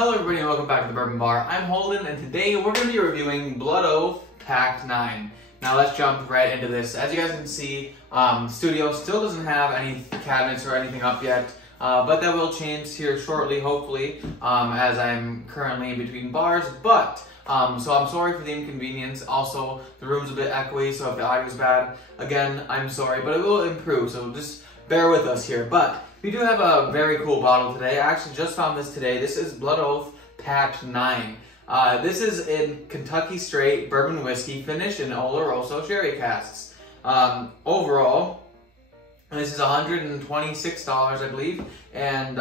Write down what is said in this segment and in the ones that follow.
Hello everybody and welcome back to the Bourbon Bar. I'm Holden and today we're going to be reviewing Blood Oath Pact 9. Now let's jump right into this. As you guys can see, studio still doesn't have any cabinets or anything up yet, but that will change here shortly, hopefully, as I'm currently in between bars. But so I'm sorry for the inconvenience. Also, the room's a bit echoey, so if the audio's bad, again, I'm sorry, but it will improve, so just bear with us here. But we do have a very cool bottle today. I actually just found this today. This is Blood Oath Pact 9. This is in Kentucky Straight Bourbon Whiskey, finished in Oloroso sherry casks. Overall, this is $126, I believe, and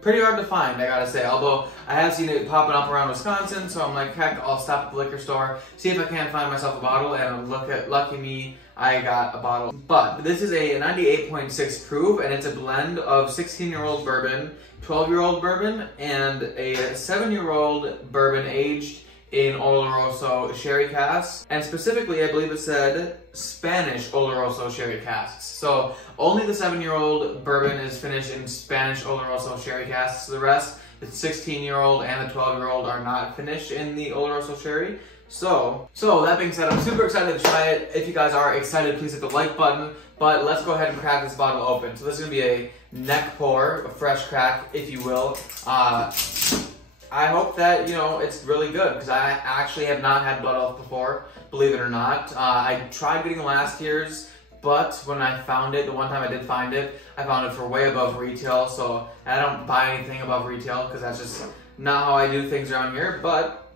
pretty hard to find, I gotta say. Although I have seen it popping up around Wisconsin, so I'm like, heck, I'll stop at the liquor store, see if I can't find myself a bottle, and lucky me, I got a bottle. But this is a 98.6 proof, and it's a blend of 16-year-old bourbon, 12-year-old bourbon, and a 7-year-old bourbon aged in Oloroso sherry casks. And specifically, I believe it said Spanish Oloroso sherry casks. So only the 7-year-old bourbon is finished in Spanish Oloroso sherry casks. The rest, the 16-year-old and the 12-year-old, are not finished in the Oloroso sherry. So that being said, I'm super excited to try it. If you guys are excited, please hit the like button. But let's go ahead and crack this bottle open. So this is gonna be a neck pour, a fresh crack, if you will. I hope that, you know, it's really good, because I actually have not had Blood Oath before, believe it or not. I tried getting last year's, but when I found it, the one time I did find it, I found it for way above retail. So I don't buy anything above retail, because that's just not how I do things around here. But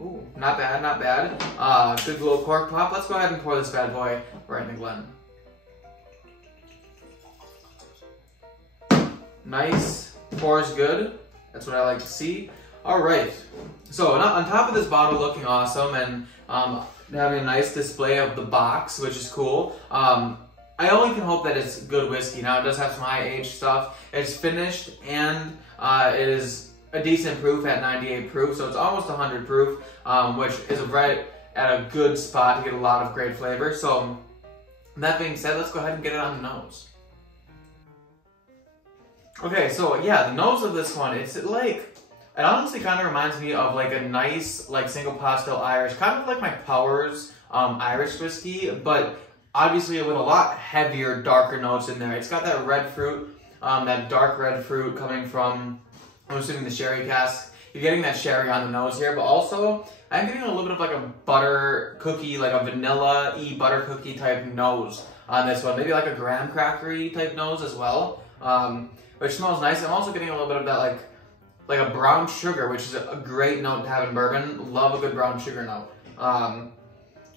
ooh, not bad, not bad. Good little cork pop. Let's go ahead and pour this bad boy right in the Glen. Nice, pours good. That's what I like to see. All right. So on top of this bottle looking awesome and having a nice display of the box, which is cool. I only can hope that it's good whiskey. Now it does have some high age stuff. It's finished and it is a decent proof at 98 proof, so it's almost 100 proof, which is right at a good spot to get a lot of great flavor. So that being said, let's go ahead and get it on the nose. Okay, so yeah, the nose of this one, it's like, it honestly kind of reminds me of like a nice, like single pot still Irish, kind of like my Powers Irish whiskey, but obviously with a lot heavier, darker notes in there. It's got that red fruit, that dark red fruit coming from, I'm assuming, the sherry cask. You're getting that sherry on the nose here, but also I'm getting a little bit of like a butter cookie, like a vanilla-y butter cookie type nose on this one. Maybe like a graham crackery type nose as well, which smells nice. I'm also getting a little bit of that like a brown sugar, which is a great note to have in bourbon. Love a good brown sugar note.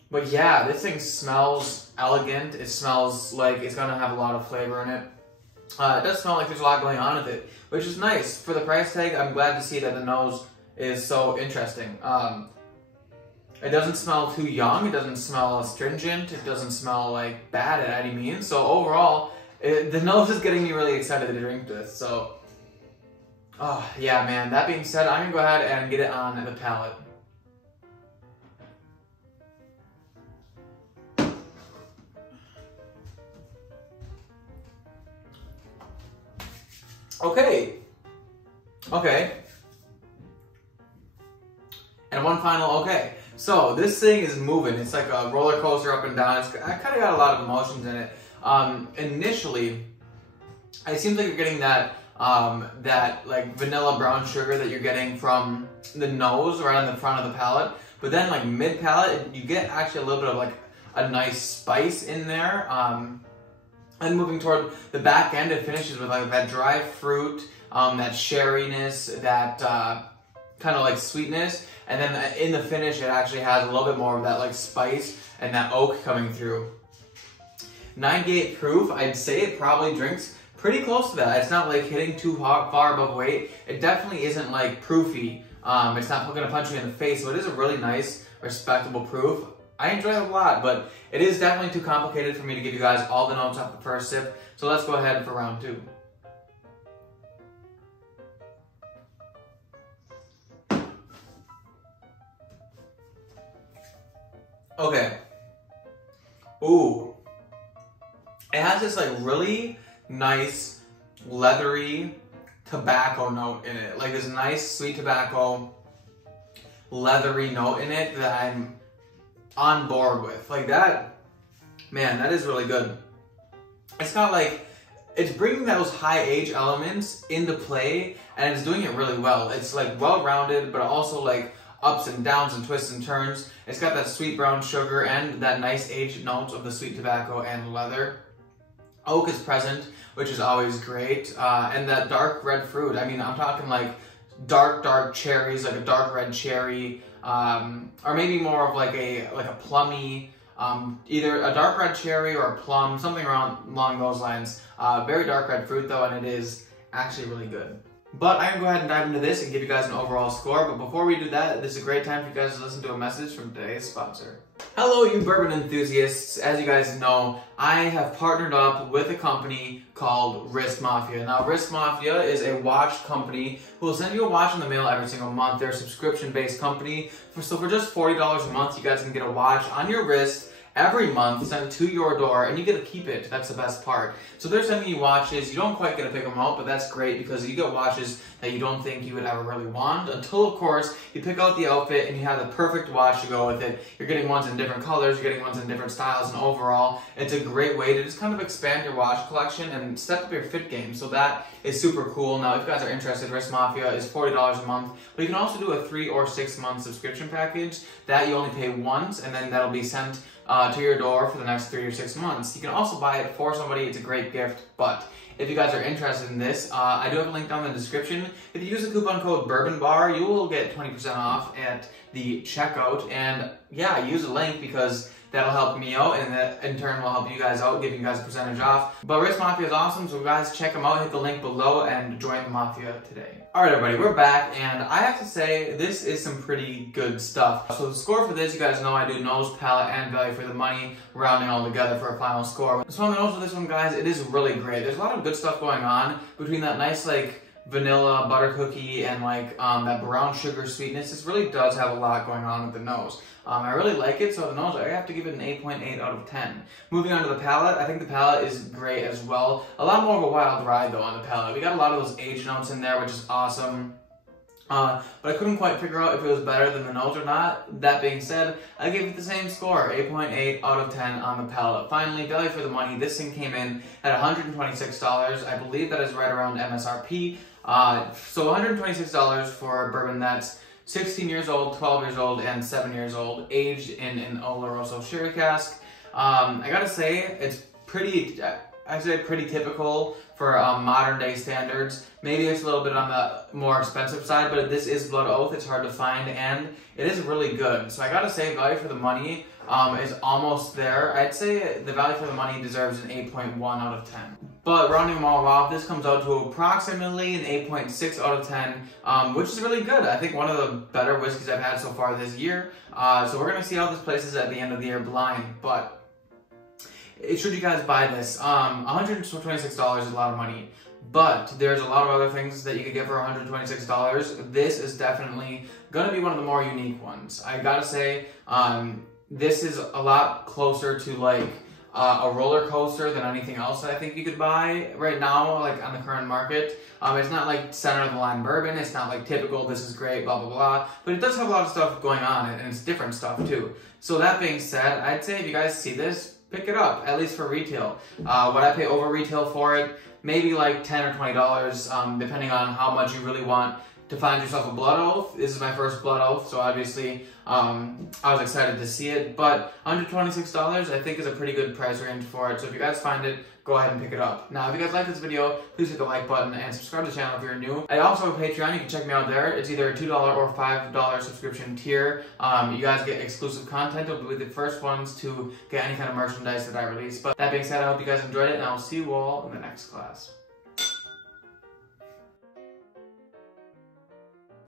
But yeah, this thing smells elegant. It smells like it's gonna have a lot of flavor in it. It does smell like there's a lot going on with it, which is nice. For the price tag, I'm glad to see that the nose is so interesting. It doesn't smell too young, it doesn't smell astringent, it doesn't smell like bad at any means. So overall, the nose is getting me really excited to drink this. So, oh yeah, man. That being said, I'm gonna go ahead and get it on the palate. Okay. And one final okay. So this thing is moving. It's like a roller coaster up and down. I kind of got a lot of emotions in it. Initially, it seems like you're getting that like vanilla brown sugar that you're getting from the nose right on the front of the palate. But then like mid palate, you get actually a little bit of like a nice spice in there. And moving toward the back end, it finishes with like that dry fruit, that sherryness, that kind of like sweetness. And then in the finish, it actually has a little bit more of that like spice and that oak coming through. 98 proof, I'd say it probably drinks pretty close to that. It's not like hitting too far above weight. It definitely isn't like proofy. It's not gonna punch you in the face, so it is a really nice, respectable proof. I enjoy it a lot, but it is definitely too complicated for me to give you guys all the notes off the first sip. So let's go ahead for round two. Okay. Ooh. It has this like really nice, leathery, tobacco note in it. Like this nice sweet tobacco leathery note in it that I'm on board with. Like that, man, that is really good. It's not like, it's bringing those high age elements into play and it's doing it really well. It's like well-rounded, but also like ups and downs and twists and turns. It's got that sweet brown sugar and that nice aged notes of the sweet tobacco and leather. Oak is present, which is always great. And that dark red fruit. I mean, I'm talking like dark cherries, like a dark red cherry, or maybe more of like a plummy, either a dark red cherry or a plum, something along those lines. Very dark red fruit though, and it is actually really good. But I'm going to go ahead and dive into this and give you guys an overall score. But before we do that, this is a great time for you guys to listen to a message from today's sponsor. Hello, you bourbon enthusiasts. As you guys know, I have partnered up with a company called Wrist Mafia. Now, Wrist Mafia is a watch company who will send you a watch in the mail every single month. They're a subscription-based company. So for just $40 a month, you guys can get a watch on your wrist every month, sent to your door, and you get to keep it. That's the best part. So they're sending you watches. You don't quite get to pick them out, but that's great because you get watches that you don't think you would ever really want until, of course, you pick out the outfit and you have the perfect watch to go with it. You're getting ones in different colors, you're getting ones in different styles, and overall, it's a great way to just kind of expand your watch collection and step up your fit game. So that is super cool. Now, if you guys are interested, Wrist Mafia is $40 a month, but you can also do a 3 or 6 month subscription package that you only pay once, and then that'll be sent to your door for the next 3 or 6 months. You can also buy it for somebody. It's a great gift. But if you guys are interested in this, I do have a link down in the description. If you use the coupon code BourbonBar, you will get 20% off at the checkout. And yeah, use the link because that'll help me out, and that in turn will help you guys out, giving you guys a percentage off. But Wrist Mafia is awesome, so guys, check them out. Hit the link below and join the Mafia today. Alright everybody, we're back, and I have to say, this is some pretty good stuff. So the score for this, you guys know I do nose, palate, and value for the money, rounding all together for a final score. So on the nose of this one, guys, it is really great. There's a lot of good stuff going on between that nice, like, vanilla butter cookie and like that brown sugar sweetness. This really does have a lot going on with the nose. I really like it, so the nose, I have to give it an 8.8 out of 10. Moving on to the palate, I think the palate is great as well. A lot more of a wild ride though on the palate. We got a lot of those aged notes in there, which is awesome. But I couldn't quite figure out if it was better than the nose or not. That being said, I gave it the same score, 8.8 out of 10 on the palate. Finally, value for the money, this thing came in at $126. I believe that is right around MSRP. So $126 for bourbon that's 16 years old, 12 years old, and 7 years old, aged in an Oloroso sherry cask. I gotta say, it's pretty, I'd say pretty typical for modern day standards. Maybe it's a little bit on the more expensive side, but this is Blood Oath. It's hard to find, and it is really good. So I gotta say, value for the money is almost there. I'd say the value for the money deserves an 8.1 out of 10. But rounding them all off, this comes out to approximately an 8.6 out of 10, which is really good. I think one of the better whiskeys I've had so far this year. So we're gonna see how this places at the end of the year blind, but should you guys buy this, $126 is a lot of money, but there's a lot of other things that you could get for $126. This is definitely gonna be one of the more unique ones. I gotta say, this is a lot closer to like a roller coaster than anything else that I think you could buy right now, like on the current market. It's not like center of the line bourbon. It's not like typical, this is great, blah, blah, blah. But it does have a lot of stuff going on, and it's different stuff too. So that being said, I'd say if you guys see this, pick it up, at least for retail. Would I pay over retail for it? Maybe like $10 or $20, depending on how much you really want to find yourself a Blood Oath. This is my first Blood Oath, so obviously I was excited to see it. But $126 I think is a pretty good price range for it. So if you guys find it, go ahead and pick it up. Now, if you guys like this video, please hit the like button and subscribe to the channel if you're new. I also have a Patreon. You can check me out there. It's either a $2 or $5 subscription tier. You guys get exclusive content. You'll be the first ones to get any kind of merchandise that I release. But that being said, I hope you guys enjoyed it, and I will see you all in the next class.